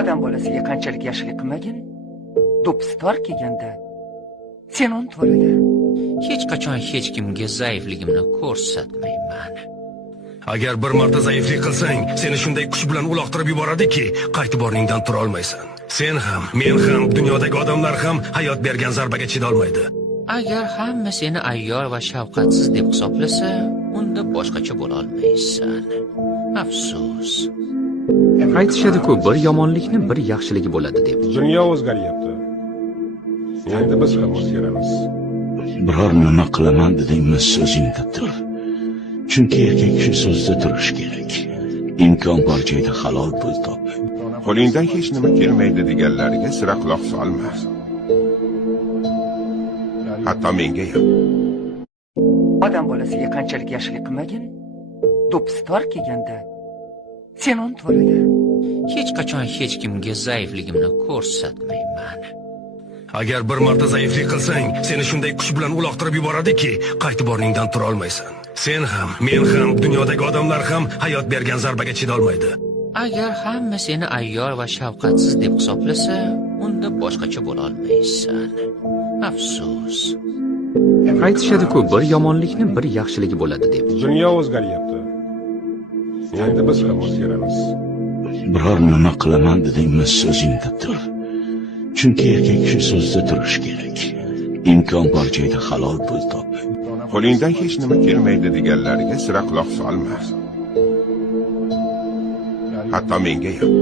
Odam bolasiga qanchalik yaxshilik qilmagin, do'ppisi tor kelganda sen uni to'rada. Hech qachon hech kimga zaifligimni ko'rsatmayman. Agar bir marta zaiflik qilsang, seni shunday kuch bilan uloqtirib yuboradiki, qaytib o'rningdan tura olmaysan. Sen ham, men ham, dunyodagi odamlar ham hayot bergan zarbaga chiday olmaydi. Agar hamma seni ayyor va shafqatsiz deb hisoblasa, unda boshqacha bo'la olmaysan. Afsus. Aytishadi-ku, bir yomonlikni bir yaxshiligi bo'ladi deb. Dunyo o'zgaryapti. Endi biz ham o'zgaramiz. Biror nima qilaman dedingmi, so'zingda tur. Chunki erkak kishi so'zida turish kerak. Imkon bor joyda halol pul top. Qo'lingdan hech nima kelmaydi deganlarga sira quloq solma. Hatto menga ham. Odam bolasiga qanchalik yaxshilik qilmagin, do'ppisi tor kelganda sen uni to'rada. Hech qachon hech kimga zaifligimni ko'rsatmayman. Agar bir marta zaiflik qilsang, seni shunday kuch bilan uloqtirib yuboradiki, qaytib o'rningdan tura olmaysan. Sen ham, men ham, dunyodagi odamlar ham hayot bergan zarbaga chiday olmaydi. Agar hamma seni ayyor va shafqatsiz deb hisoblasa, unda boshqacha bo'la olmaysan. Afsus. Aytishadi-ku, bir yomonlikni bir yaxshiligi bo'ladi deb. Dunyo o'zgaryapti. Endi biz ham o'zgaramiz. Biror nima qilaman dedingmi, so'zingda tur. Chunki erkak kishi so'zida turish kerak. Imkon bor joyda halol pul top. Qo'lingdan hech nima kelmaydi deganlarga sira quloq solma. Hatto menga ham.